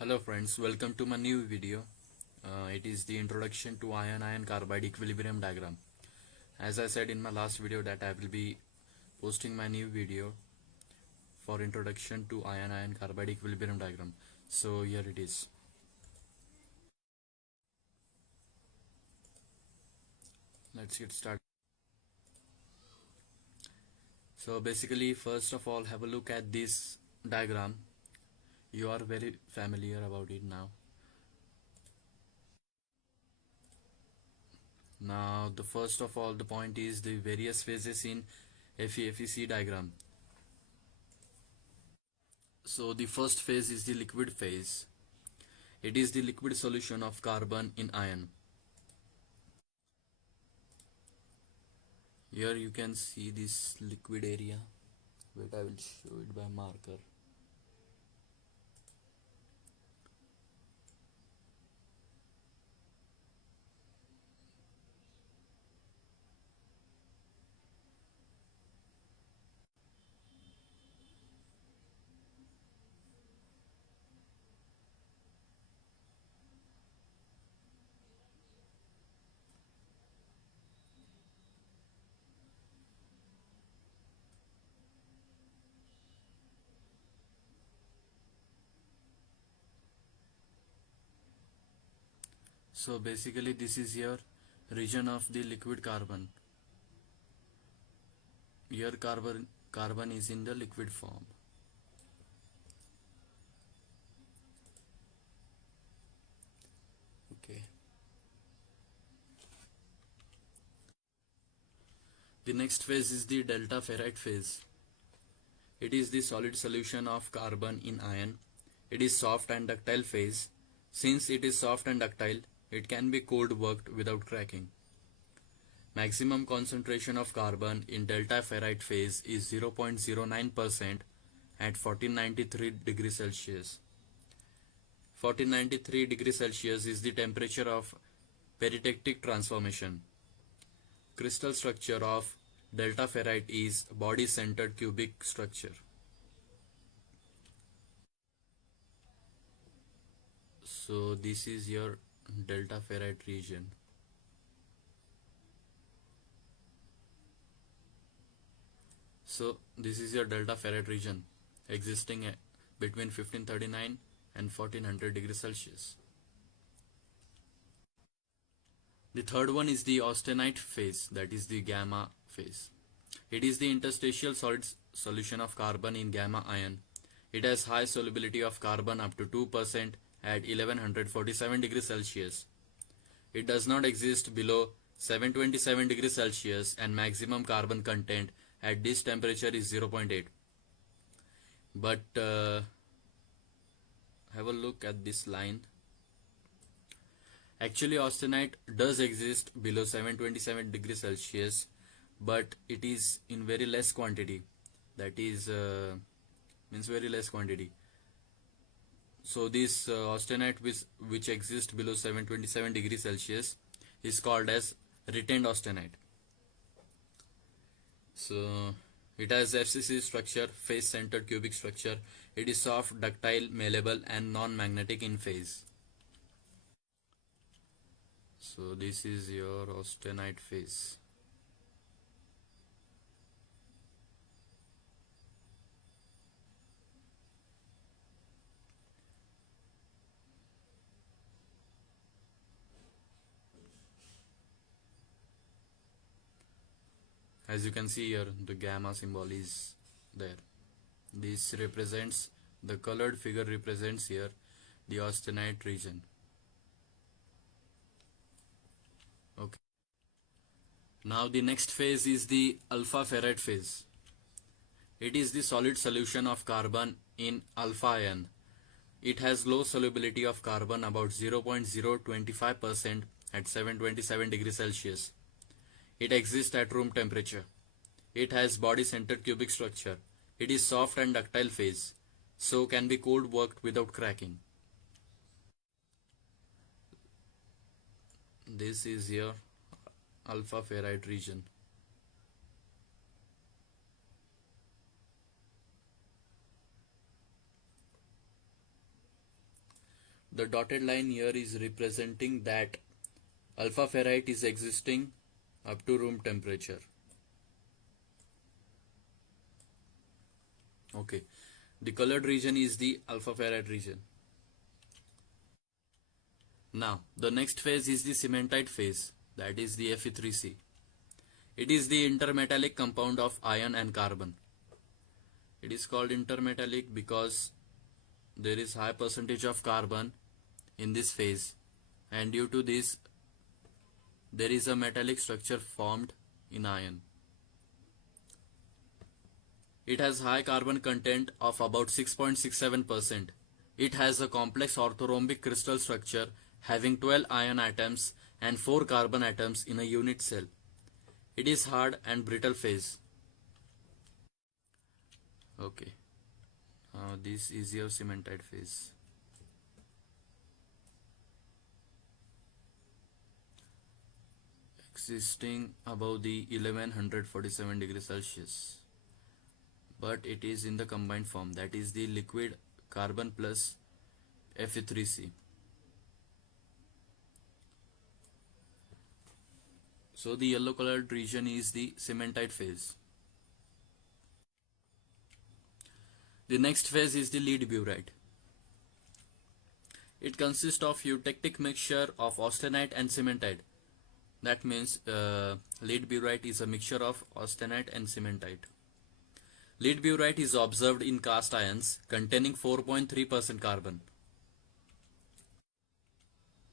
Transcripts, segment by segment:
Hello friends, welcome to my new video. It is the introduction to ion-ion carbide equilibrium diagram. As I said in my last video that I will be posting my new video for introduction to ion-ion carbide equilibrium diagram. So here it is. Let's get started. So basically, first of all, have a look at this diagram. You are very familiar about it now. Now, the first of all, the point is the various phases in FEC diagram. So the first phase is the liquid phase. It is the liquid solution of carbon in iron. Here you can see this liquid area. Wait, I will show it by marker. So basically this is your region of the liquid carbon. Here carbon is in the liquid form. Okay. The next phase is the delta ferrite phase. It is the solid solution of carbon in iron. It is soft and ductile phase. Since it is soft and ductile, it can be cold worked without cracking. Maximum concentration of carbon in delta ferrite phase is 0.09% at 1493 degrees Celsius. 1493 degrees Celsius is the temperature of peritectic transformation. Crystal structure of delta ferrite is body-centered cubic structure. So this is your delta ferrite region. So this is your delta ferrite region existing between 1539 and 1400 degrees Celsius. The third one is the austenite phase, that is the gamma phase. It is the interstitial solid solution of carbon in gamma ion. It has high solubility of carbon up to 2% at 1147 degrees Celsius. It does not exist below 727 degrees Celsius and maximum carbon content at this temperature is 0.8. But have a look at this line. Actually, austenite does exist below 727 degrees Celsius, but it is in very less quantity. That is means very less quantity. So this austenite which exists below 727 degrees Celsius is called as retained austenite. So it has FCC structure, face-centered cubic structure. It is soft, ductile, malleable, and non-magnetic in phase. So this is your austenite phase. As you can see here, the gamma symbol is there. This represents, the colored figure represents here the austenite region. Okay. Now the next phase is the alpha ferrite phase. It is the solid solution of carbon in alpha ion. It has low solubility of carbon, about 0.025% at 727 degrees Celsius. It exists at room temperature. It has body-centered cubic structure. It is soft and ductile phase, so can be cold worked without cracking. This is your alpha ferrite region. The dotted line here is representing that alpha ferrite is existing up to room temperature. Okay, the colored region is the alpha ferrite region. Now, the next phase is the cementite phase, that is the Fe3C. It is the intermetallic compound of iron and carbon. It is called intermetallic because there is high percentage of carbon in this phase, and due to this there is a metallic structure formed in iron. It has high carbon content of about 6.67%. It has a complex orthorhombic crystal structure having 12 iron atoms and 4 carbon atoms in a unit cell. It is hard and brittle phase. Okay, this is your cementite phase. Existing above the 1147 degrees Celsius, but it is in the combined form, that is the liquid carbon plus Fe3C. So the yellow colored region is the cementite phase. The next phase is the lead burite. It consists of eutectic mixture of austenite and cementite. That means lead burite is a mixture of austenite and cementite. Lead burite is observed in cast irons containing 4.3% carbon.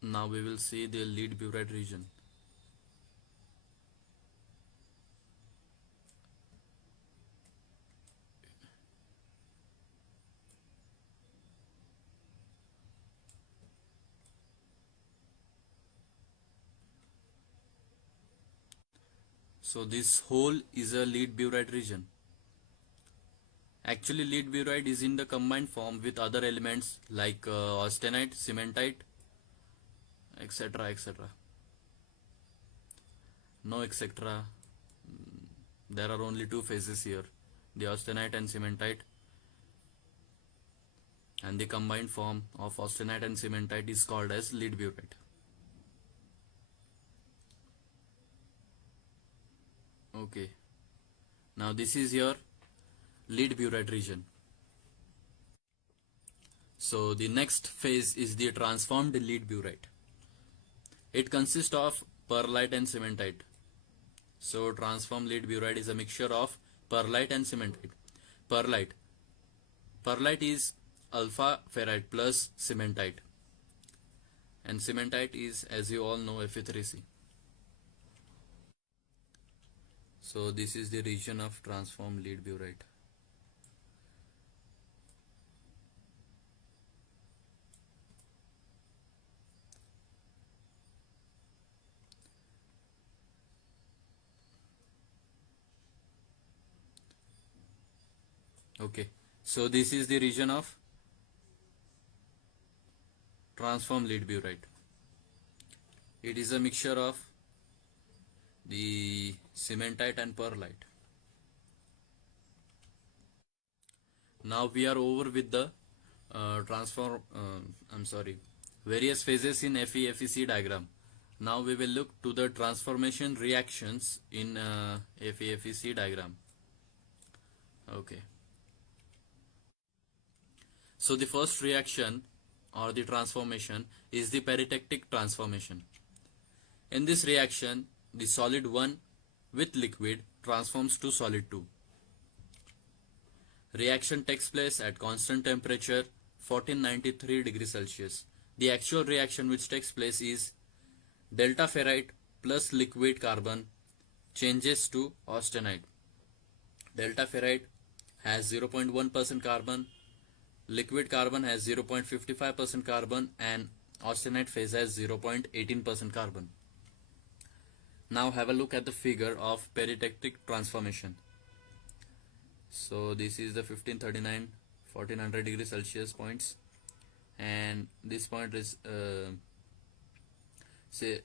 Now we will see the lead burite region. So this whole is a lead burite region. Actually, lead burite is in the combined form with other elements like austenite, cementite, etc. etc. No etc. There are only two phases here, the austenite and cementite, and the combined form of austenite and cementite is called as lead burite. Okay, now this is your lead burite region. So the next phase is the transformed lead burite. It consists of perlite and cementite. So transformed lead burite is a mixture of perlite and cementite. Perlite is alpha ferrite plus cementite, and cementite is, as you all know, Fe3C. So this is the region of transformed lead burite. Okay, so this is the region of transformed lead burite. It is a mixture of the cementite and perlite. Now we are over with the various phases in FE-FEC diagram. Now we will look to the transformation reactions in FE-FEC diagram. Okay. So the first reaction or the transformation is the peritectic transformation. In this reaction, the solid 1 with liquid transforms to solid 2. Reaction takes place at constant temperature 1493 degrees Celsius. The actual reaction which takes place is delta ferrite plus liquid carbon changes to austenite. Delta ferrite has 0.1% carbon, liquid carbon has 0.55% carbon, and austenite phase has 0.18% carbon. Now have a look at the figure of peritectic transformation. So this is the 1539 1400 degrees Celsius points, and this point is say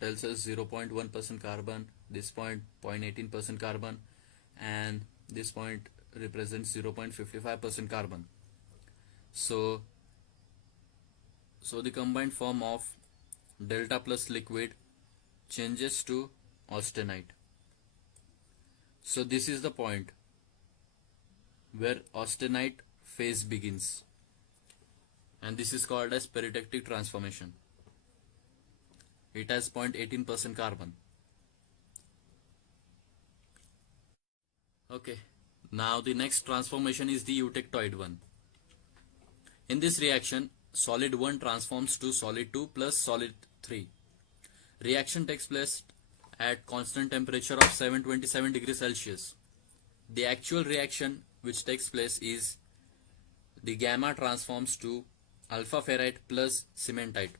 tells us 0.1% carbon, this point 0.18% carbon, and this point represents 0.55% carbon. So So the combined form of delta plus liquid changes to austenite. So this is the point where austenite phase begins, and this is called as peritectic transformation. It has 0.18% carbon. Okay, now the next transformation is the eutectoid one. In this reaction, solid 1 transforms to solid 2 plus solid 3. Reaction takes place at constant temperature of 727 degrees Celsius. The actual reaction which takes place is the gamma transforms to alpha ferrite plus cementite.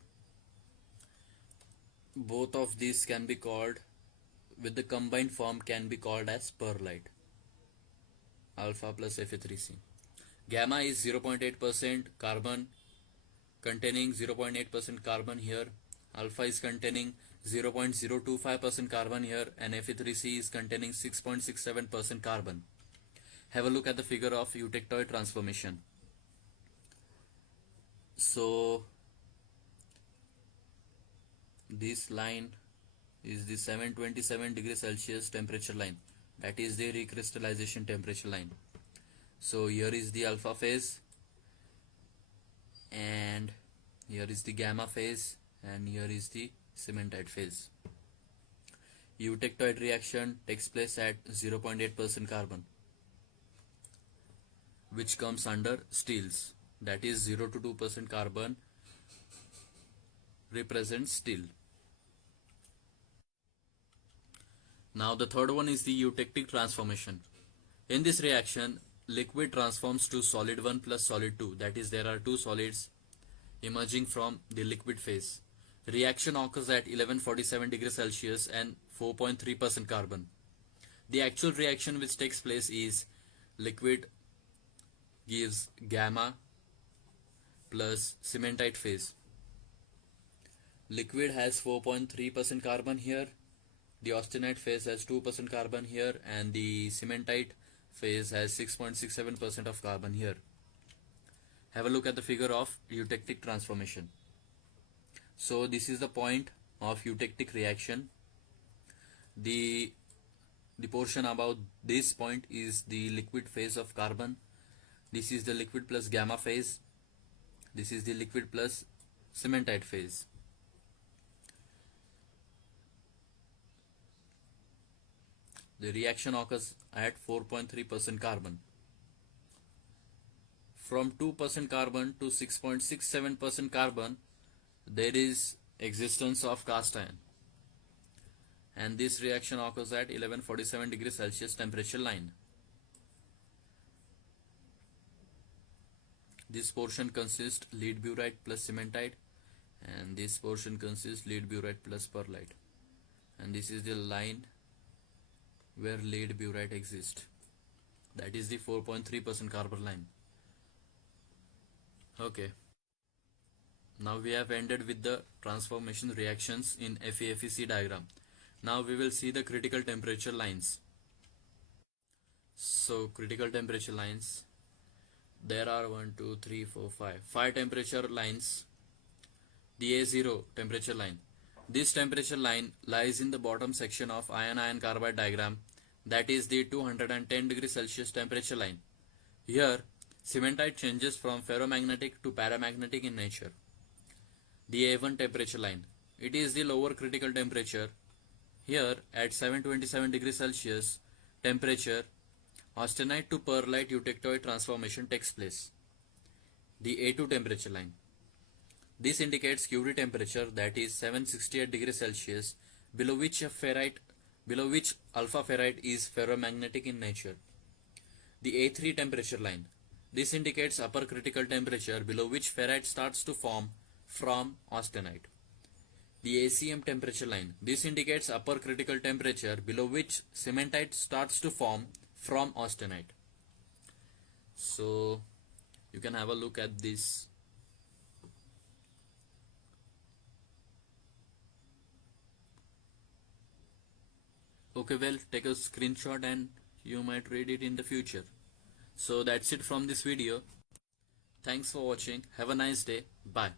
Both of these can be called, with the combined form, can be called as perlite. Alpha plus Fe3C. Gamma is 0.8% carbon, containing 0.8% carbon here. Alpha is containing 0.025% carbon here, and Fe3C is containing 6.67% carbon. Have a look at the figure of eutectoid transformation. So this line is the 727 degrees Celsius temperature line. That is the recrystallization temperature line. So here is the alpha phase, and here is the gamma phase, and here is the cementite phase. Eutectoid reaction takes place at 0.8% carbon, which comes under steels. That is 0 to 2% carbon represents steel. Now the third one is the eutectic transformation. In this reaction, liquid transforms to solid 1 plus solid 2. That is, there are two solids emerging from the liquid phase. Reaction occurs at 1147 degrees Celsius and 4.3% carbon. The actual reaction which takes place is liquid gives gamma plus cementite phase. Liquid has 4.3% carbon here, the austenite phase has 2% carbon here, and the cementite phase has 6.67% of carbon here. Have a look at the figure of eutectic transformation. So this is the point of eutectic reaction. The portion about this point is the liquid phase of carbon. This is the liquid plus gamma phase. This is the liquid plus cementite phase. The reaction occurs at 4.3% carbon. From 2% carbon to 6.67% carbon, there is existence of cast iron, and this reaction occurs at 1147 degrees Celsius temperature line. This portion consists lead burite plus cementite, and this portion consists lead burite plus perlite, and this is the line where lead burite exists. That is the 4.3% carbon line. Okay. Now we have ended with the transformation reactions in FeFeC diagram. Now we will see the critical temperature lines. So critical temperature lines, there are 5 temperature lines. The A0 temperature line. This temperature line lies in the bottom section of iron-iron carbide diagram, that is the 210 degrees Celsius temperature line. Here, cementite changes from ferromagnetic to paramagnetic in nature. The A1 temperature line. It is the lower critical temperature. Here, at 727 degrees Celsius temperature, austenite to perlite eutectoid transformation takes place. The A2 temperature line. This indicates Curie temperature, that is 768 degrees Celsius, below which alpha ferrite is ferromagnetic in nature. The A3 temperature line. This indicates upper critical temperature, below which ferrite starts to form from austenite. The ACM temperature line. This indicates upper critical temperature, below which cementite starts to form from austenite. So you can have a look at this. Okay, well, take a screenshot and you might read it in the future. So that's it from this video. Thanks for watching. Have a nice day. Bye.